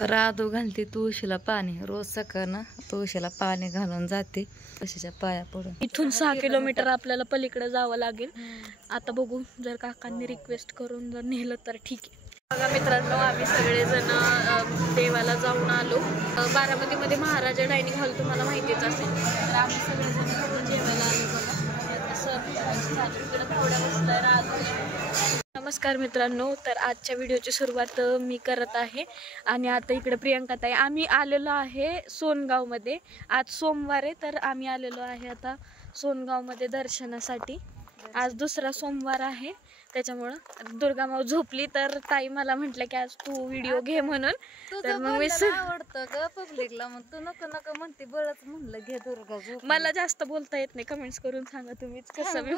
राधू घालते तुळशीला पाणी रोज सकाळनं तुळशीला पाणी घालून जाते तुळशीच्या पाया पडून. इथून 6 किलोमीटर आपल्याला पलीकडे जावं लागेल. आता बघू जर काकांनी रिक्वेस्ट करून जर नेलं तर ठीक आहे. बघा मित्रांनो, आम्ही सगळेजण देवाला जाऊन आलो. बारामतीमध्ये महाराजा डायनिंग हॉल तुम्हाला माहितीच असेल. तर आम्ही सगळेजण जेवायला आलो. बघा नमस्कार मित्रांनो, तर आजच्या व्हिडिओची सुरुवात मी करत आहे. आणि आता इकडे प्रियंका ताई, आम्ही आलेलो आहे सोनगावमध्ये. आज सोमवार आहे, तर आम्ही आलेलो आहे आता सोनगावमध्ये दर्शनासाठी. आज दुसरा सोमवार आहे, त्याच्यामुळं दुर्गामाऊ झोपली तर ताई मला म्हटलं की आज तू व्हिडिओ घे म्हणून. तर मग मी आवडतं ग पब्लिकला, मग तू नको नको म्हणते बरंच म्हणलं घे दुर्गा झोप. मला जास्त बोलता येत नाही, कमेंट्स करून सांगा तुम्हीच कसं मी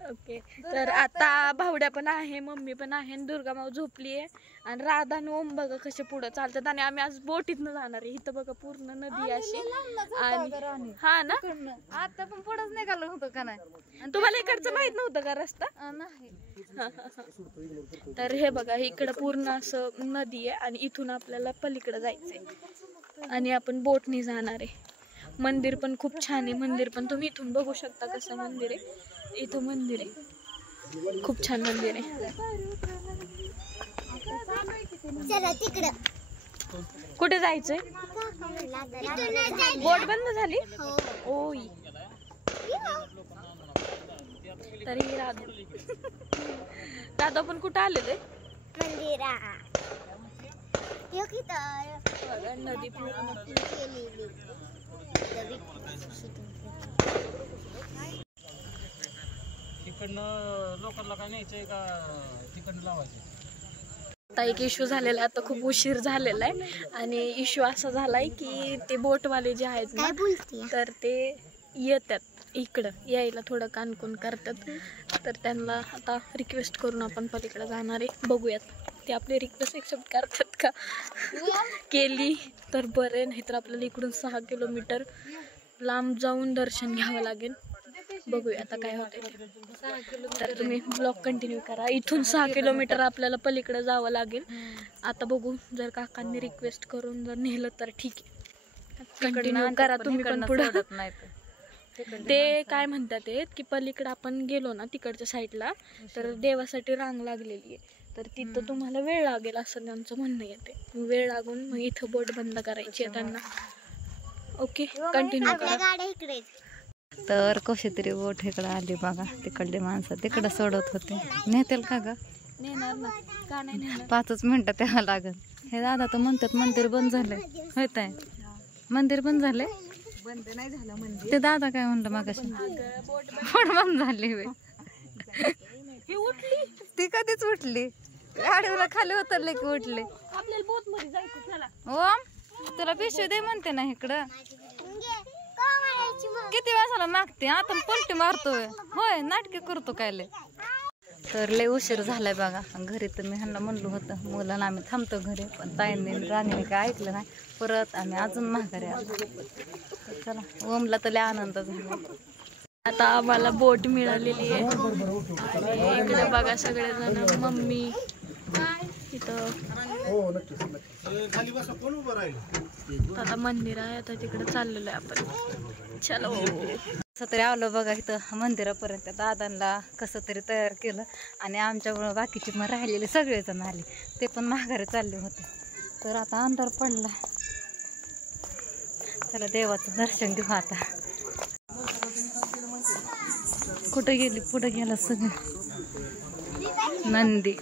ओके. तर आता भावड्या पण आहे, मम्मी पण आहे, दुर्गामाऊ झोपली आहे. आणि राधा आणि ओम बघा कसे पुढे चालतात. आणि आम्ही आज बोटीतनं जाणार आहे. इथं बघा पूर्ण नदी अशी. आणि हा ना, आता पण पुढंच निघालं होतं का नाही? तुम्हाला इकडचं माहित नव्हतं का रस्ता? नाही. तर हे बघा इकडं पूर्ण असं नदी आहे आणि इथून आपल्याला पलीकडे जायचंय आणि आपण बोटनी जाणार आहे. मंदिर पण खूप छान आहे. मंदिर पण तुम्ही इथून बघू शकता कसं मंदिर आहे. इथं मंदिर आहे, खूप छान मंदिर आहे. कुठे जायचंय? बोट बंद झाली ओय. तरी दादा पण कुठं आलेले नदी लोकांना काय न्यायचंय का तिकडनं लावायचं. आता एक इश्यू झालेला आहे, आता खूप उशीर झालेला आहे. आणि इश्यू असा झालाय की ते बोटवाले जे आहेत ना, तर ते येतात इकडं यायला थोडं कानकोन करतात. तर त्यांना आता रिक्वेस्ट करून आपण पलीकडे जाणार आहे. बघूयात ते आपली रिक्वेस्ट एक्सेप्ट करतात का. केली तर बरे, नाहीतर आपल्याला इकडून 6 किलोमीटर लांब जाऊन दर्शन घ्यावं लागेल. बघूया आता काय होतंय. तर तुम्ही ब्लॉग कंटिन्यू करा. इथून 6 किलोमीटर आपल्याला पलीकडे जावं लागेल. आता बघू जर काकांनी रिक्वेस्ट करून जर नेलं तर ठीक आहे. कंटिन्यू करा तुम्ही पण पुढे. ते काय म्हणतात ते की पलीकडे आपण गेलो ना तिकडच्या साईडला, तर देवासाठी रांग लागलेली आहे. तर तिथं तुम्हाला वेळ लागेल असं त्यांचं म्हणणं येते. वेळ लागून मग इथं बोट बंद करायची आहे त्यांना. ओके, कंटिन्यू करा. तर कशी तरी बोट इकडं आली बघा. तिकडली माणसं तिकडं सोडत होते. नेतील का ग? नेणार ना, का नाही नेणार. 5 मिनिटं तेव्हा लागल. हे दादा तर म्हणतात मंदिर बंद झालंय. होत आहे मंदिर बंद झालंय? बंद नाही झालं मंदिर. ते दादा काय म्हणलं मागाशी बोट बंद झाली. ती कधीच उठली, गाडीवर खाली उतरले की उठले. आपल्याला बोट मध्ये जायचं चला. ओम तुला पिशवी दे म्हणते ना इकडं. किती वाजता मागते आता पलटी मारतोय. होय नाटके करतो काय लय. तर लय उशीर झालाय बघा. घरी तर मी ह्यांना म्हणलं होतं मुलांना आम्ही थांबतो घरी, पण ताईंनी राणीने काय ऐकलं नाही. परत आम्ही अजून माघारी आलो. चला, ओमला तर लय आनंद झाला. आता आम्हाला बोट मिळालेली आहे. आणि इकडे बघा सगळेजण, मम्मी इथं. आता मंदिर आहे, आता तिकडे चाललेलो आहे आपण. चलो कसं तरी आलो बघा इथं मंदिरापर्यंत. दादांना कसं तरी तयार केलं आणि आमच्यामुळं बाकीचे मग राहिलेले सगळेजण आले, ते पण माघारी चालले होते. तर आता अंधार पडला. चला देवाचं दर्शन घेऊ आता. कुठं गेली, पुढं गेला सगळं. नंदी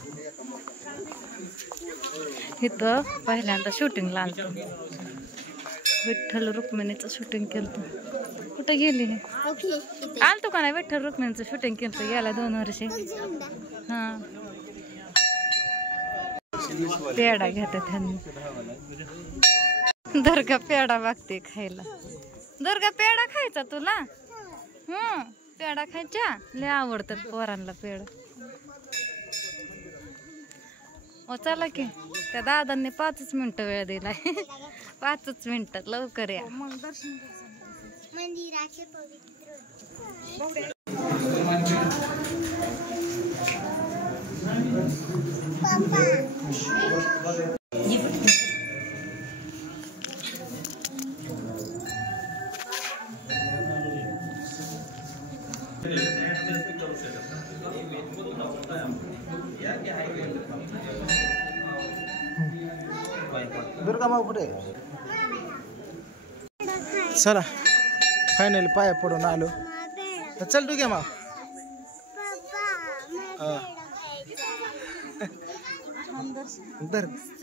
इथं पहिल्यांदा शूटिंगला आलतो. विठ्ठल रुक्मिणीचं शूटिंग केलं. कुठं गेली आलतो का नाही? विठ्ठल रुक्मिणीचं शूटिंग केलं याला 2 वर्षे. हा पेढा घेते त्यांनी. दुर्गा पेढा मागते खायला. दुर्गा पेढा खायचा तुला? पेढा खायच्या लय आवडतात पोरांना पेढा. ओ चला की, त्या दादांनी 5 मिनिटं वेळ दिलाय. 5 मिनिटं लवकर या. मंदिराचे पवित्र दुर्गा माऊ कुठे? चला फायनली पाया पडून आलो. चल दुर्गा माऊ.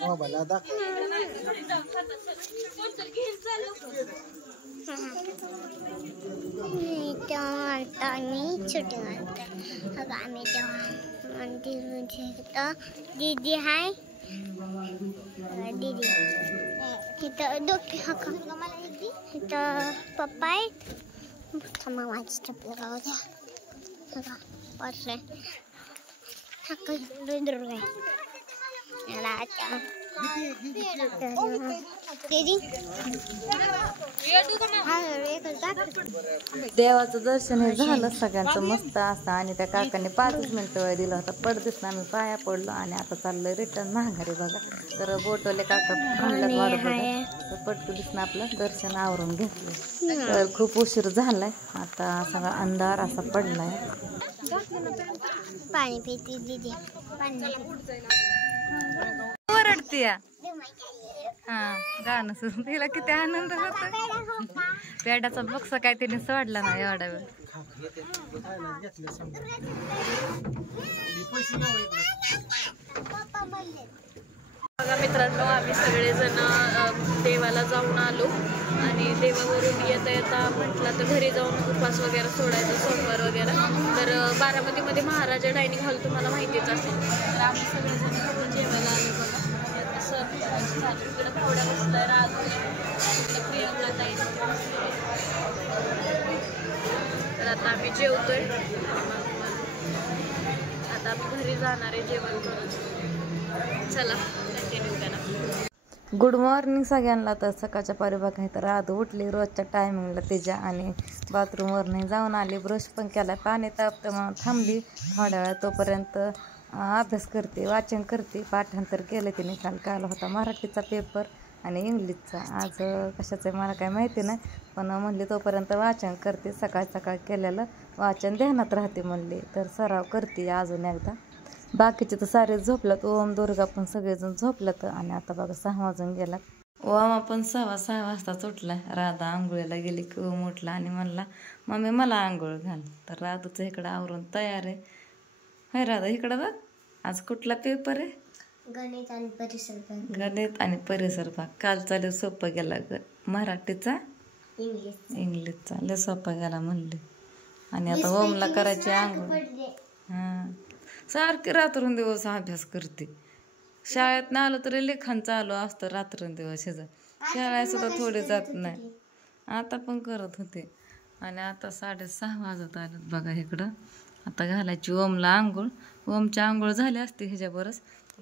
मोबाईल आता छोटे आम्ही तेव्हा दीदी हाय दीदी इथं डोके इथं पप्पा आहे माझी चप्पल राहू द्या वाटलंय दुर्गा देवाचं दर्शन हे झालं सगळ्यांचं मस्त असं. आणि त्या काकांनी 5 मिनिटं वेळ दिला होता. पडदिसनं आम्ही पाया पडलो आणि आता चाललोय रिटर्न माघारी बघा. तर बोटवले काका थांबल्यात वाढत बघा. तर पटदिसनं आपलं दर्शन आवरून घेतलं. तर खूप उशीर झालाय. आता सगळा अंधार असा पडलाय. पाणी पिती दीदी ओरडते हा गाणं सुरू. तिला किती आनंद होतो. पेड्याचा बक्सा काय तिने सोडला ना एवढा वेळ. बघा मित्रांनो, आम्ही सगळेजण देवाला जाऊन आलो आणि देवावरून येता येता म्हटलं तर घरी जाऊन उपवास वगैरे सोडायचा सोमवार वगैरे. तर बारामतीमध्ये महाराजा डायनिंग हॉल तुम्हाला माहितीच असेल. तर आम्ही सगळेजण तिथे जेवायला आलो बघा. इकडे थोड्या बसलाय राहतो इकडे प्रियंका ताई. तर आता आम्ही जेवतोय. आता आम्ही घरी जाणार आहे जेवण करून. चला कंटिन्यू करा. गुड मॉर्निंग सगळ्यांना. तर सकाळच्या पारी बघा तर आज उठली रोजच्या टायमिंगला तिच्या आणि बाथरूमवरनं जाऊन आली. ब्रश पण केला. पाणी तापतं मग थांबली थोड्या वेळा. तोपर्यंत अभ्यास करते, वाचन करते. पाठांतर केलं तिने. काल होता मराठीचा पेपर आणि इंग्लिशचा. आज कशाचं आहे मला काय माहिती नाही. पण म्हणली तोपर्यंत वाचन करते. सकाळ केलेलं वाचन ध्यानात राहते म्हणली. तर सराव करते अजून एकदा. बाकीचे तर सारे झोपल्यात. ओम दुर्गा पण सगळेजण झोपल्यात. आणि आता बघा 6 वाजून गेला. ओमा पण 6 वाजताच उठला. राधा आंघोळीला गेली की ओम उठला आणि म्हणला मम्मी मला आंघोळ घाल. तर राधूचं इकडं आवरून तयार आहे. हाय राधा इकडं बघ. आज कुठला पेपर आहे? गणित आणि परिसर भाग. गणित आणि परिसर भाग. काल चालू सोपा गेला. मराठीचा इंग्लिशचा लय सोपा गेला म्हणले. आणि आता ओमला करायची आंघोळ. हां सारखी रात्रंदिवस अभ्यास करते. शाळेत ना आलं तरी लेखन चालू असतं रात्रंदिवस. ह्याचं शाळेत सुद्धा थोडे जात नाही. आता पण करत होते. आणि आता 6:30 वाजत आलं बघा इकडं. आता घालायची ओमला आंघोळ. ओमची आंघोळ झाली असते ह्याच्याबरच.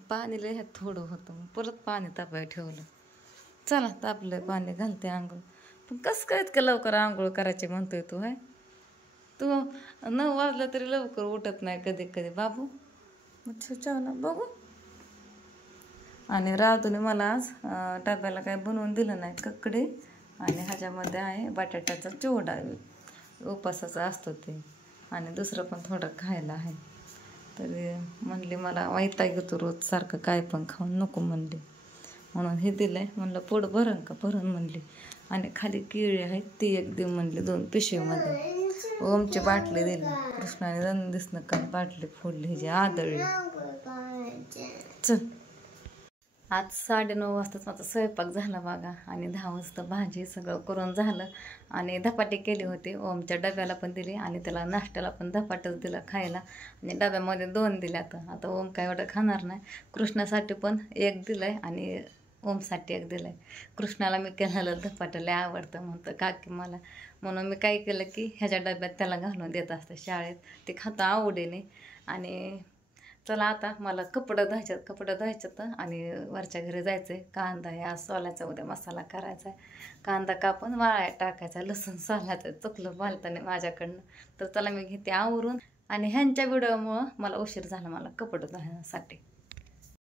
पाणी लय ह्यात थोडं होतं. मग परत पाणी तापाय ठेवलं. चला तापलंय पाणी घालते आंघोळ. पण कसं काय इतकं लवकर आंघोळ करायचे म्हणतोय तू? हाय तू 9 वाजलं तरी लवकर उठत नाही कधी बाबू. मग ठेवला बघू. आणि राधूने मला आज डब्याला काय बनवून दिलं नाही. ककडी आणि ह्याच्यामध्ये आहे बटाट्याचा चिवडा. उपासाचा असतो ते. आणि दुसरं पण थोडं खायला आहे. तरी म्हणली मला वैताग घेतो रोज सारखं काय पण खाऊन नको म्हणली. म्हणून हे दिलंय. म्हणलं पोट भरण का? भरण म्हणली. आणि खाली केळी आहेत ती एक दे म्हणली 2 पिशवीमध्ये. ओमची बाटली दिली. कृष्णाने रणदिसनं काय बाटली फोडली ह्याची आदळली. चल आज 9:30 वाजताच माझा स्वयंपाक झाला बघा. आणि 10 वाजता भाजी सगळं करून झालं. आणि धपाटे केले होते. ओमच्या डब्याला पण दिले आणि त्याला नाश्त्याला पण धपाटच दिला खायला. आणि डब्यामध्ये 2 दिल्यात. आता ओम काय एवढं खाणार नाही. कृष्णासाठी पण 1 दिलाय आणि ओमसाठी 1 दिलाय. कृष्णाला मी केलेलं धपाटं लय आवडतं म्हणतं काकी मला. म्हणून मी काय केलं की ह्याच्या डब्यात त्याला घालून देत असते शाळेत. ते खातं आवडीने. आणि चला आता मला कपडं धुवायच्यात आणि वरच्या घरी जायचं आहे. कांदा आहे आज सोलायचा. उद्या मसाला करायचा आहे. कांदा कापून वाळ्या टाकायचा. लसूण सोलायचं. चुकलं बोलताना माझ्याकडनं. तर चला मी घेते आवरून. आणि ह्यांच्या व्हिडिओमुळं मला उशीर झाला मला कपडं धुण्यासाठी.